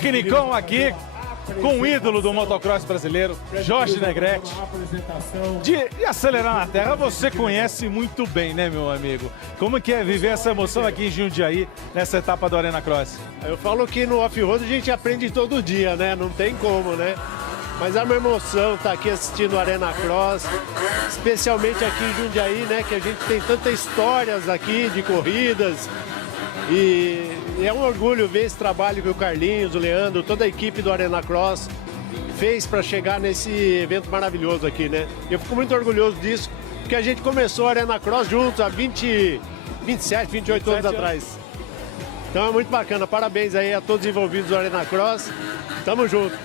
Tecnicão aqui com o ídolo do motocross brasileiro, Jorge Negrete. De acelerar na terra, você conhece muito bem, né, meu amigo? Como que é viver essa emoção aqui em Jundiaí, nessa etapa do Arena Cross? Eu falo que no off-road a gente aprende todo dia, né? Não tem como, né? Mas é uma emoção estar aqui assistindo o Arena Cross, especialmente aqui em Jundiaí, né? Que a gente tem tantas histórias aqui de corridas. E é um orgulho ver esse trabalho que o Carlinhos, o Leandro, toda a equipe do Arena Cross fez para chegar nesse evento maravilhoso aqui, né? Eu fico muito orgulhoso disso, porque a gente começou a Arena Cross juntos há 27, 28 anos atrás. Então é muito bacana. Parabéns aí a todos os envolvidos do Arena Cross. Tamo junto.